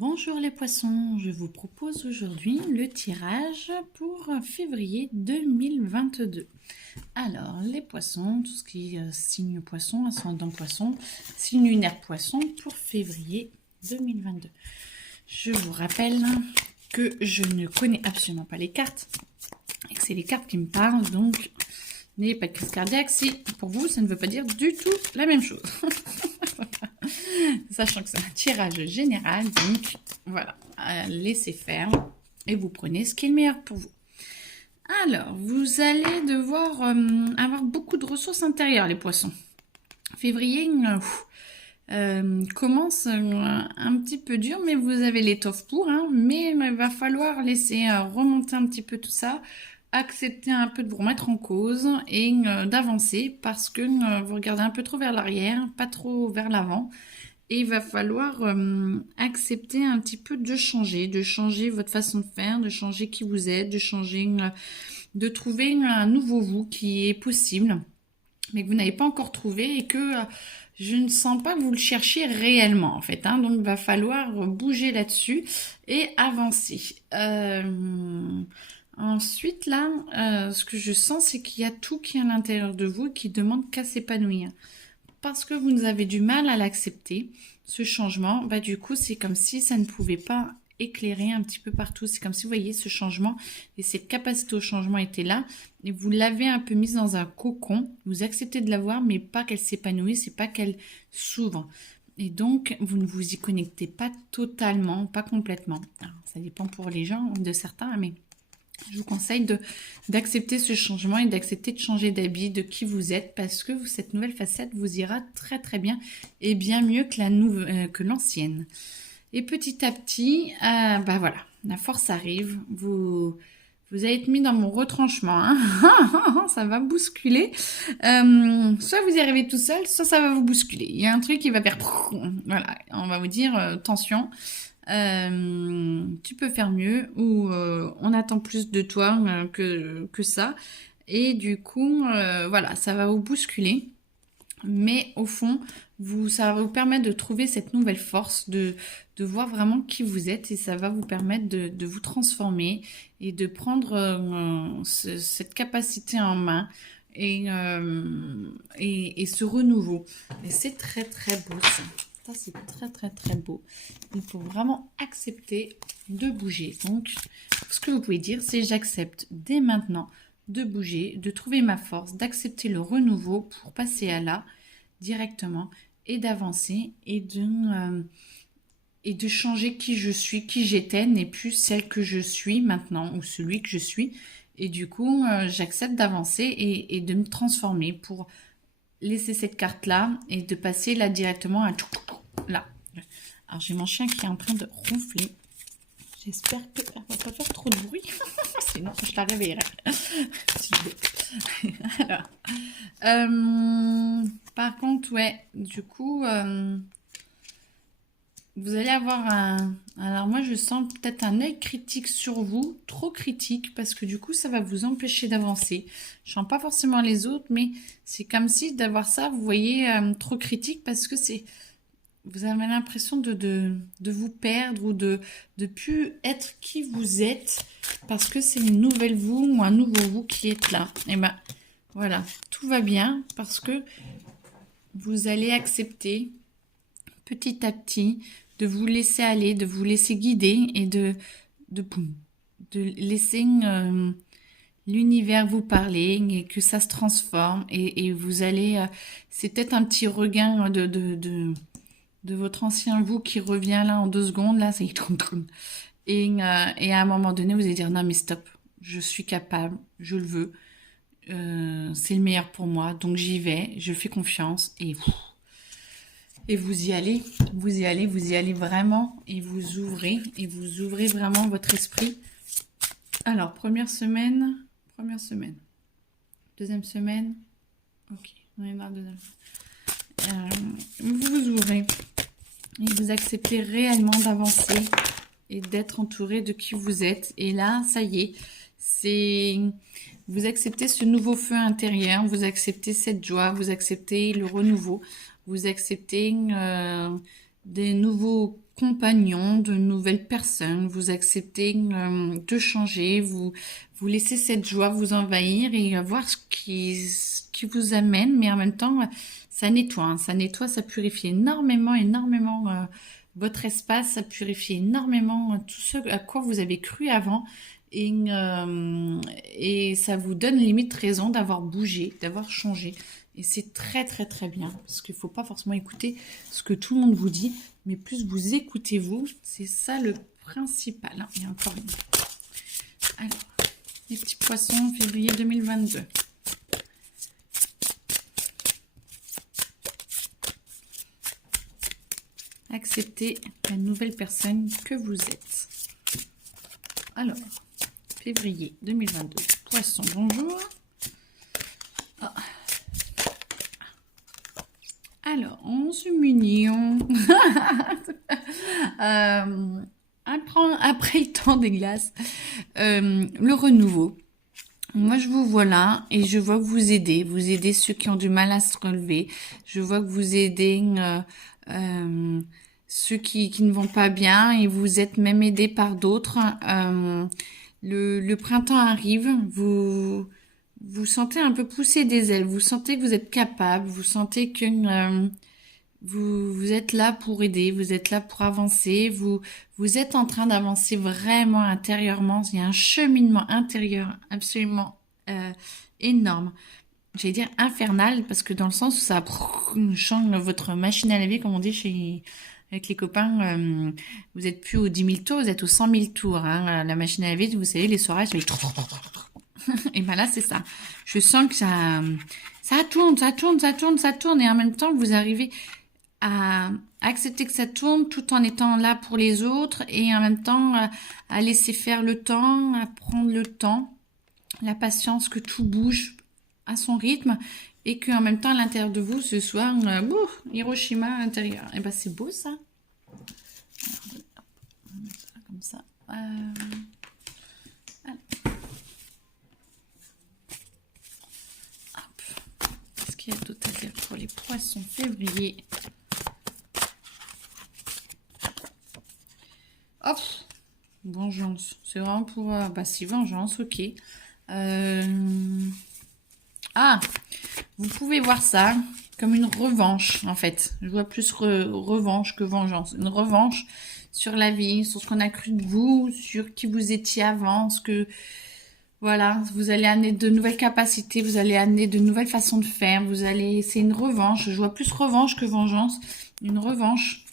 Bonjour les poissons, je vous propose aujourd'hui le tirage pour février 2022. Alors les poissons, tout ce qui est signe poisson, ascendant poisson, signe lunaire poisson pour février 2022. Je vous rappelle que je ne connais absolument pas les cartes et que c'est les cartes qui me parlent, donc n'ayez pas de crise cardiaque si pour vous ça ne veut pas dire du tout la même chose. Sachant que c'est un tirage général, donc voilà, laissez faire et vous prenez ce qui est le meilleur pour vous. Alors, vous allez devoir avoir beaucoup de ressources intérieures, les poissons. Février commence un petit peu dur, mais vous avez l'étoffe pour, mais il va falloir laisser remonter un petit peu tout ça, accepter un peu de vous remettre en cause et d'avancer parce que vous regardez un peu trop vers l'arrière, pas trop vers l'avant. Et il va falloir accepter un petit peu de changer votre façon de faire, de changer qui vous êtes, de changer, de trouver un nouveau vous qui est possible, mais que vous n'avez pas encore trouvé et que je ne sens pas que vous le cherchez réellement en fait. Donc il va falloir bouger là-dessus et avancer. Ensuite là, ce que je sens c'est qu'il y a tout qui est à l'intérieur de vous et qui demande qu'à s'épanouir. Parce que vous avez du mal à l'accepter, ce changement, du coup, c'est comme si ça ne pouvait pas éclairer un petit peu partout. C'est comme si, vous voyez, ce changement et cette capacité au changement était là et vous l'avez un peu mise dans un cocon. Vous acceptez de la voir, mais pas qu'elle s'épanouisse, c'est pas qu'elle s'ouvre. Et donc, vous ne vous y connectez pas totalement, pas complètement. Alors, ça dépend pour les gens, de certains, mais je vous conseille d'accepter ce changement et d'accepter de changer d'habit, de qui vous êtes, parce que cette nouvelle facette vous ira très très bien et bien mieux que l'ancienne. Et petit à petit, voilà, la force arrive. Vous allez être mis dans mon retranchement. Ça va bousculer. Soit vous y arrivez tout seul, soit ça va vous bousculer. Il y a un truc qui va faire... Voilà, on va vous dire tension. Tu peux faire mieux ou on attend plus de toi que ça et du coup voilà, ça va vous bousculer, mais au fond ça va vous permettre de trouver cette nouvelle force, de voir vraiment qui vous êtes, et ça va vous permettre de vous transformer et de prendre cette capacité en main et ce renouveau. Et c'est très très beau ça. Ça, c'est très très très beau. Il faut vraiment accepter de bouger. Donc, ce que vous pouvez dire, c'est j'accepte dès maintenant de bouger, de trouver ma force, d'accepter le renouveau pour passer à là directement et d'avancer et de changer qui je suis, qui j'étais n'est plus celle que je suis maintenant ou celui que je suis. Et du coup, j'accepte d'avancer et de me transformer pour laisser cette carte là et de passer là directement à là. Alors j'ai mon chien qui est en train de ronfler. J'espère qu'elle ne va pas faire trop de bruit. Sinon je la réveillerai. Alors, par contre, ouais, du coup, vous allez avoir alors moi je sens peut-être un œil critique sur vous, trop critique, parce que du coup ça va vous empêcher d'avancer. Je sens pas forcément les autres, mais c'est comme si d'avoir ça, vous voyez, trop critique, parce que vous avez l'impression de vous perdre ou de plus être qui vous êtes, parce que c'est une nouvelle vous ou un nouveau vous qui est là. Et voilà, tout va bien, parce que vous allez accepter petit à petit de vous laisser aller, de vous laisser guider et de laisser l'univers vous parler et que ça se transforme et vous allez... c'est peut-être un petit regain de votre ancien vous qui revient là en 2 secondes, là, c'est... Et à un moment donné, vous allez dire, non mais stop, je suis capable, je le veux, c'est le meilleur pour moi, donc j'y vais, je fais confiance et vous y allez vraiment et vous ouvrez vraiment votre esprit. Alors, première semaine, deuxième semaine, ok, on est dans la deuxième. Vous vous ouvrez et vous acceptez réellement d'avancer et d'être entouré de qui vous êtes. Et là, ça y est, vous acceptez ce nouveau feu intérieur, vous acceptez cette joie, vous acceptez le renouveau, vous acceptez des nouveaux compagnons, de nouvelles personnes. Vous acceptez de changer, vous laissez cette joie vous envahir et voir ce qui vous amène, mais en même temps, ça nettoie, hein, ça purifie énormément, énormément votre espace, ça purifie énormément tout ce à quoi vous avez cru avant. Et ça vous donne limite raison d'avoir bougé, d'avoir changé. Et c'est très très très bien, parce qu'il ne faut pas forcément écouter ce que tout le monde vous dit, mais plus vous écoutez vous, c'est ça le principal. Hein. Il y a encore une. Alors, les petits poissons, février 2022. Acceptez la nouvelle personne que vous êtes. Alors, février 2022. Poisson, bonjour. Ah. Alors, 11 millions. Après le temps des glaces, le renouveau. Moi, je vous vois là et je vois que vous aidez. Vous aidez ceux qui ont du mal à se relever. Je vois que vous aidez ceux qui ne vont pas bien et vous êtes même aidés par d'autres. Le printemps arrive, vous sentez un peu pousser des ailes, vous sentez que vous êtes capable, vous sentez que vous êtes là pour aider, vous êtes là pour avancer, vous êtes en train d'avancer vraiment intérieurement. Il y a un cheminement intérieur absolument énorme. J'allais dire infernal parce que dans le sens où ça change votre machine à laver, comme on dit avec les copains, vous êtes plus aux 10 000 tours, vous êtes aux 100 000 tours. Hein. La machine à laver, vous savez, les soirées, ça fait... Et ben là, c'est ça. Je sens que ça tourne. Et en même temps, vous arrivez à accepter que ça tourne tout en étant là pour les autres et en même temps à laisser faire le temps, à prendre le temps, la patience que tout bouge à son rythme et qu'en même temps à l'intérieur de vous ce soir Hiroshima à l'intérieur. Et ben c'est beau ça. Alors, on va mettre ça comme ça. Qu'est-ce qu'il y a d'autre à dire pour les poissons février? Hop, vengeance. C'est vraiment pour si vengeance, ok. Ah, vous pouvez voir ça comme une revanche, en fait. Je vois plus revanche que vengeance. Une revanche sur la vie, sur ce qu'on a cru de vous, sur qui vous étiez avant, ce que... Voilà, vous allez amener de nouvelles capacités, vous allez amener de nouvelles façons de faire, c'est une revanche. Je vois plus revanche que vengeance. Une revanche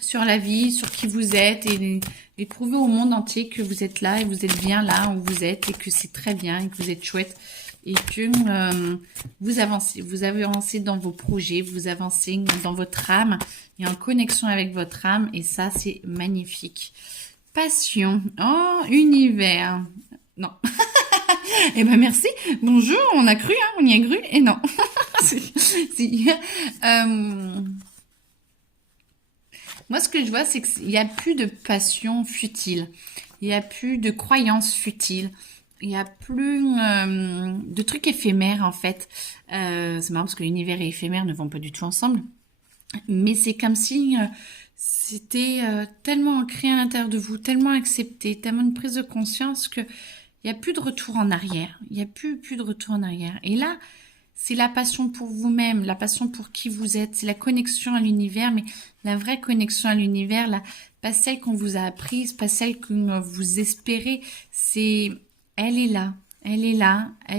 sur la vie, sur qui vous êtes et prouver au monde entier que vous êtes là et vous êtes bien là où vous êtes et que c'est très bien et que vous êtes chouette. Et que vous avez avancé dans vos projets, vous avancez dans votre âme et en connexion avec votre âme et ça c'est magnifique. Passion, oh univers, non. Eh ben merci, bonjour, on a cru, hein, on y a cru et non. Moi ce que je vois c'est qu'il n'y a plus de passion futile, il n'y a plus de croyances futiles. Il n'y a plus de trucs éphémères en fait. C'est marrant parce que l'univers et éphémère ne vont pas du tout ensemble. Mais c'est comme si c'était tellement ancré à l'intérieur de vous, tellement accepté, tellement une prise de conscience que il n'y a plus de retour en arrière. Il n'y a plus de retour en arrière. Et là, c'est la passion pour vous-même, la passion pour qui vous êtes, c'est la connexion à l'univers, mais la vraie connexion à l'univers, pas celle qu'on vous a apprise, pas celle que vous espérez, elle est là, elle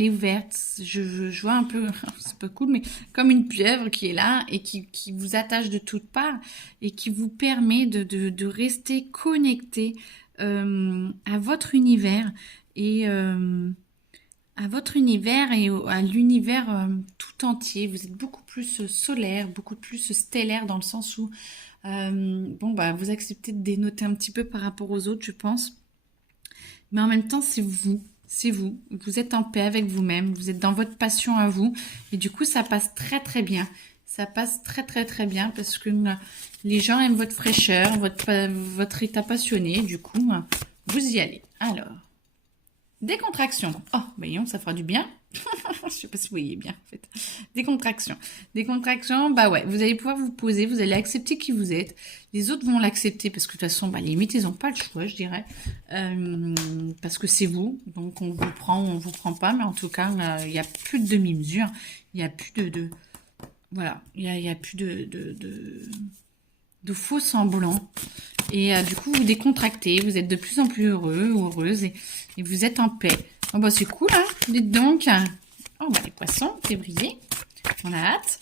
est ouverte. Je vois un peu, c'est pas cool, mais comme une pieuvre qui est là et qui vous attache de toutes parts et qui vous permet de rester connecté à votre univers et à l'univers tout entier. Vous êtes beaucoup plus solaire, beaucoup plus stellaire dans le sens où vous acceptez de dénoter un petit peu par rapport aux autres, je pense. Mais en même temps, c'est vous. Vous êtes en paix avec vous-même. Vous êtes dans votre passion à vous. Et du coup, ça passe très, très bien. Ça passe très, très, très bien parce que les gens aiment votre fraîcheur, votre état passionné. Du coup, vous y allez. Alors, Décontraction. Oh, voyons, ça fera du bien. Je sais pas si vous voyez bien, en fait. Décontraction. Décontraction, bah ouais, vous allez pouvoir vous poser, vous allez accepter qui vous êtes. Les autres vont l'accepter parce que de toute façon, bah, limite, ils n'ont pas le choix, je dirais. Parce que c'est vous. Donc, on vous prend ou on vous prend pas. Mais en tout cas, il n'y a plus de demi-mesure. Il n'y a plus voilà. Il y a plus de faux semblants. Et du coup, vous décontractez, vous êtes de plus en plus heureux ou heureuse et vous êtes en paix. Oh bah c'est cool, hein. Dites donc. Oh bah les poissons, février. On a hâte.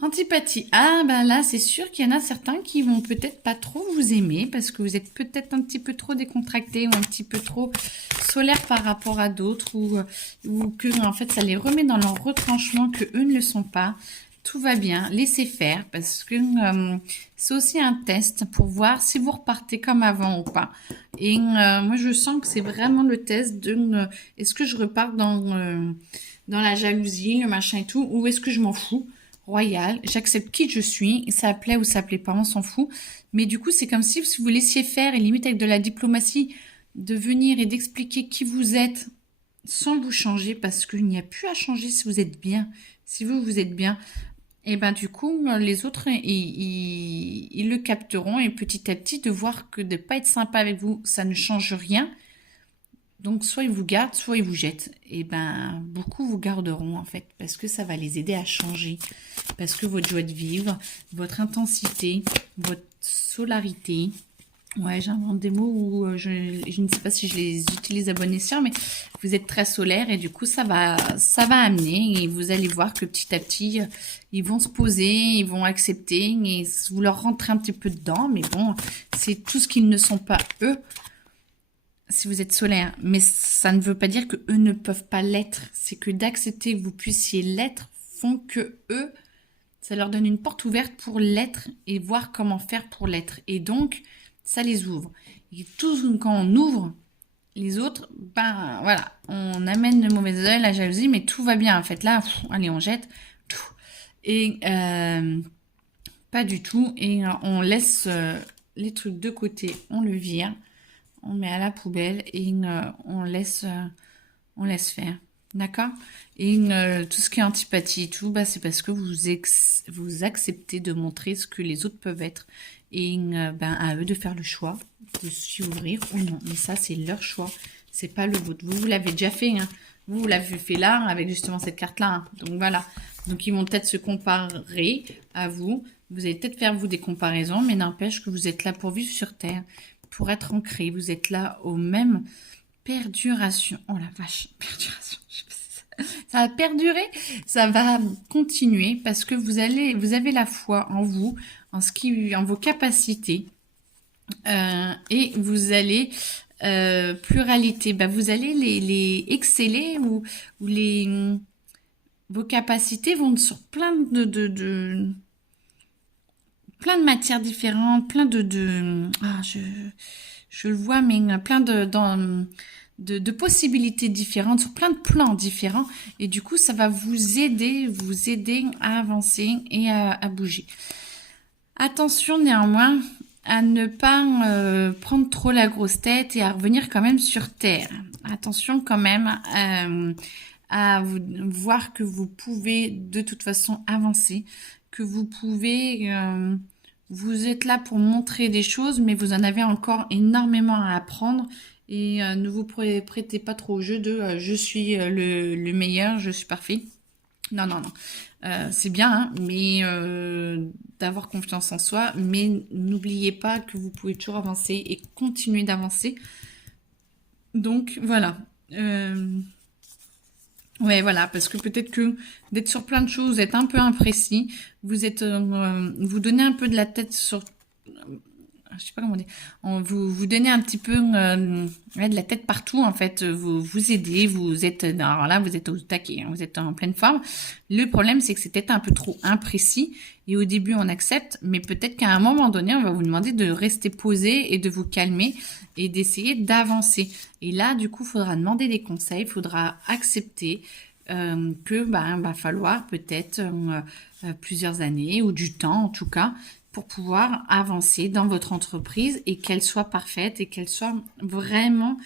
Antipathie. Ah ben là, c'est sûr qu'il y en a certains qui vont peut-être pas trop vous aimer parce que vous êtes peut-être un petit peu trop décontracté ou un petit peu trop solaire par rapport à d'autres ou que en fait ça les remet dans leur retranchement que eux ne le sont pas. Tout va bien, laissez faire parce que c'est aussi un test pour voir si vous repartez comme avant ou pas. Et moi, je sens que c'est vraiment le test de est-ce que je repars dans la jalousie, le machin et tout, ou est-ce que je m'en fous? Royal, j'accepte qui je suis, ça plaît ou ça plaît pas, on s'en fout. Mais du coup, c'est comme si vous laissiez faire et limite avec de la diplomatie, de venir et d'expliquer qui vous êtes sans vous changer parce qu'il n'y a plus à changer si vous êtes bien. Si vous êtes bien. Et ben du coup, les autres, ils le capteront et petit à petit, de voir que de pas être sympa avec vous, ça ne change rien. Donc soit ils vous gardent, soit ils vous jettent. Et ben beaucoup vous garderont en fait, parce que ça va les aider à changer. Parce que votre joie de vivre, votre intensité, votre solarité, ouais, j'invente des mots où je ne sais pas si je les utilise à bon escient, mais vous êtes très solaire et du coup, ça va amener et vous allez voir que petit à petit, ils vont se poser, ils vont accepter et vous leur rentrez un petit peu dedans. Mais bon, c'est tout ce qu'ils ne sont pas eux si vous êtes solaire. Mais ça ne veut pas dire que eux ne peuvent pas l'être. C'est que d'accepter que vous puissiez l'être font que eux, ça leur donne une porte ouverte pour l'être et voir comment faire pour l'être. Et donc, ça les ouvre. Et tout quand on ouvre les autres, ben voilà, on amène le mauvais œil, la jalousie, mais tout va bien. En fait, là, allez, on jette. Et pas du tout. Et on laisse les trucs de côté, on le vire, on met à la poubelle et on laisse faire. D'accord. Et tout ce qui est antipathie et tout, bah, c'est parce que vous acceptez de montrer ce que les autres peuvent être. Et ben, à eux de faire le choix de s'y ouvrir ou non. Mais ça, c'est leur choix. C'est pas le vôtre. Vous l'avez déjà fait. Hein. Vous l'avez fait là, avec justement cette carte-là. Hein. Donc voilà. Donc ils vont peut-être se comparer à vous. Vous allez peut-être faire vous des comparaisons, mais n'empêche que vous êtes là pour vivre sur Terre, pour être ancré. Vous êtes là au même perduration. Oh la vache, perduration. Ça va perdurer, ça va continuer parce que vous avez la foi en vous, en vos capacités, et vous allez pluralité. Bah, vous allez les exceller ou vos capacités vont sur plein de plein de matières différentes, plein je le vois, mais plein de possibilités différentes, sur plein de plans différents. Et du coup, ça va vous aider à avancer et à bouger. Attention néanmoins à ne pas prendre trop la grosse tête et à revenir quand même sur Terre. Attention quand même à voir que vous pouvez de toute façon avancer, que vous pouvez... vous êtes là pour montrer des choses, mais vous en avez encore énormément à apprendre. Et ne vous prêtez pas trop au jeu de je suis le meilleur, je suis parfait. Non. C'est bien, hein, mais d'avoir confiance en soi. Mais n'oubliez pas que vous pouvez toujours avancer et continuer d'avancer. Donc, voilà. Ouais, voilà, parce que peut-être que d'être sur plein de choses, vous êtes un peu imprécis. Vous donnez un peu de la tête sur... je sais pas comment dire, vous donnez un petit peu de la tête partout en fait, vous aidez, vous êtes, alors là vous êtes au taquet, hein, vous êtes en pleine forme. Le problème c'est que c'est peut-être un peu trop imprécis et au début on accepte, mais peut-être qu'à un moment donné on va vous demander de rester posé et de vous calmer et d'essayer d'avancer. Et là du coup il faudra demander des conseils, il faudra accepter que va falloir peut-être plusieurs années ou du temps en tout cas pour pouvoir avancer dans votre entreprise et qu'elle soit parfaite et qu'elle soit vraiment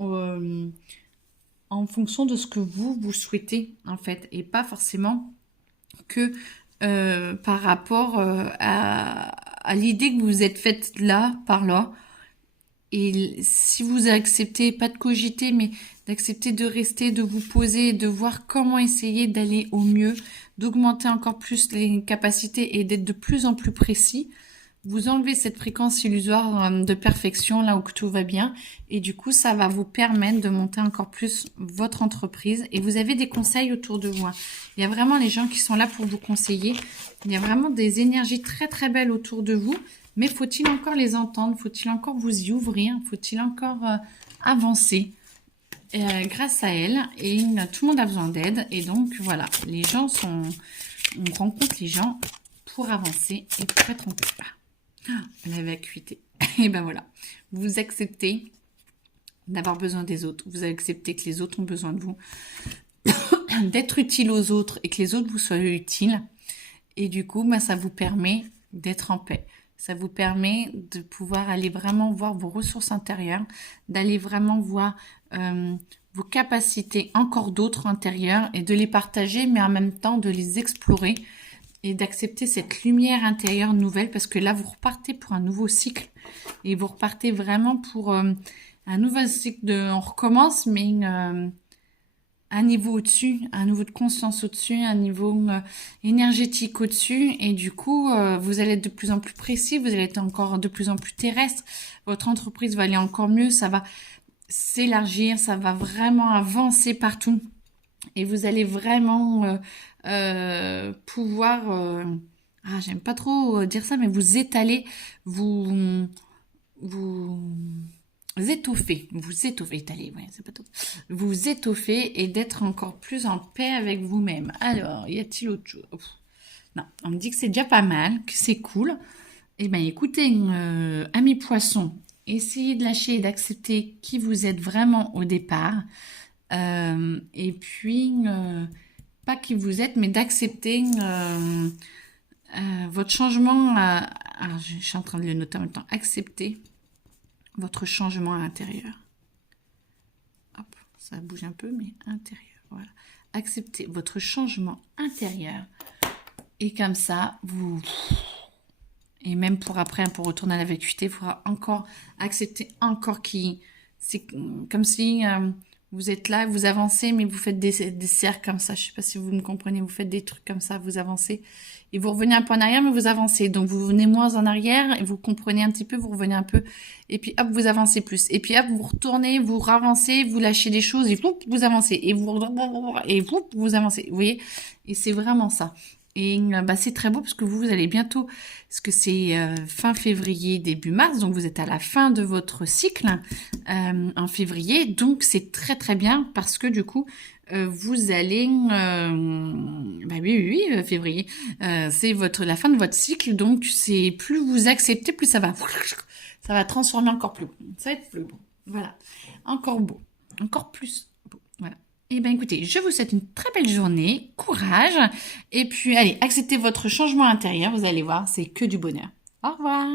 en fonction de ce que vous souhaitez, en fait, et pas forcément que par rapport à l'idée que vous vous êtes faite là, par là. Et si vous acceptez, pas de cogiter, mais d'accepter de rester, de vous poser, de voir comment essayer d'aller au mieux, d'augmenter encore plus les capacités et d'être de plus en plus précis, vous enlevez cette fréquence illusoire de perfection là où tout va bien. Et du coup, ça va vous permettre de monter encore plus votre entreprise. Et vous avez des conseils autour de vous. Il y a vraiment les gens qui sont là pour vous conseiller. Il y a vraiment des énergies très très belles autour de vous. Mais faut-il encore les entendre? Faut-il encore vous y ouvrir? Faut-il encore avancer grâce à elle? Et tout le monde a besoin d'aide. Et donc, voilà, les gens sont... On rencontre les gens pour avancer et pour être en paix. La vacuité. Et ben voilà, vous acceptez d'avoir besoin des autres. Vous acceptez que les autres ont besoin de vous. D'être utile aux autres et que les autres vous soient utiles. Et du coup, ben, ça vous permet d'être en paix. Ça vous permet de pouvoir aller vraiment voir vos ressources intérieures, d'aller vraiment voir vos capacités encore d'autres intérieures et de les partager, mais en même temps de les explorer et d'accepter cette lumière intérieure nouvelle, parce que là, vous repartez pour un nouveau cycle et vous repartez vraiment pour un nouveau cycle on recommence, mais un niveau au-dessus, un niveau de conscience au-dessus, un niveau énergétique au-dessus, et du coup, vous allez être de plus en plus précis, vous allez être encore de plus en plus terrestre, votre entreprise va aller encore mieux, ça va s'élargir, ça va vraiment avancer partout, et vous allez vraiment pouvoir, j'aime pas trop dire ça, mais vous étaler, vous étoffer, étaler, ouais, c'est pas tout. Vous étoffer et d'être encore plus en paix avec vous-même. Alors, y a-t-il autre chose? Non, on me dit que c'est déjà pas mal, que c'est cool. Eh bien, écoutez, amis poissons, essayez de lâcher et d'accepter qui vous êtes vraiment au départ. Et puis, pas qui vous êtes, mais d'accepter votre changement. Alors, je suis en train de le noter en même temps. Accepter votre changement à l'intérieur. Hop, ça bouge un peu, mais intérieur. Voilà. Acceptez votre changement intérieur. Et comme ça, vous... Et même pour après, pour retourner à la vacuité, il faudra encore accepter encore qui... C'est comme si vous êtes là, vous avancez, mais vous faites des cercles comme ça. Je ne sais pas si vous me comprenez. Vous faites des trucs comme ça, vous avancez. Et vous revenez un peu en arrière, mais vous avancez. Donc, vous venez moins en arrière et vous comprenez un petit peu, vous revenez un peu. Et puis, hop, vous avancez plus. Et puis, hop, vous retournez, vous ravancez, vous lâchez des choses et vous avancez. Et vous avancez. Vous voyez? Et c'est vraiment ça. Et bah, c'est très beau parce que vous allez bientôt, parce que c'est fin février, début mars, donc vous êtes à la fin de votre cycle en février, donc c'est très très bien parce que du coup, vous allez, bah oui, février, c'est la fin de votre cycle, donc c'est plus vous acceptez, plus ça va transformer encore plus beau, ça va être plus beau, voilà, encore beau, encore plus beau, voilà. Eh bien, écoutez, je vous souhaite une très belle journée, courage, et puis allez, acceptez votre changement intérieur, vous allez voir, c'est que du bonheur. Au revoir.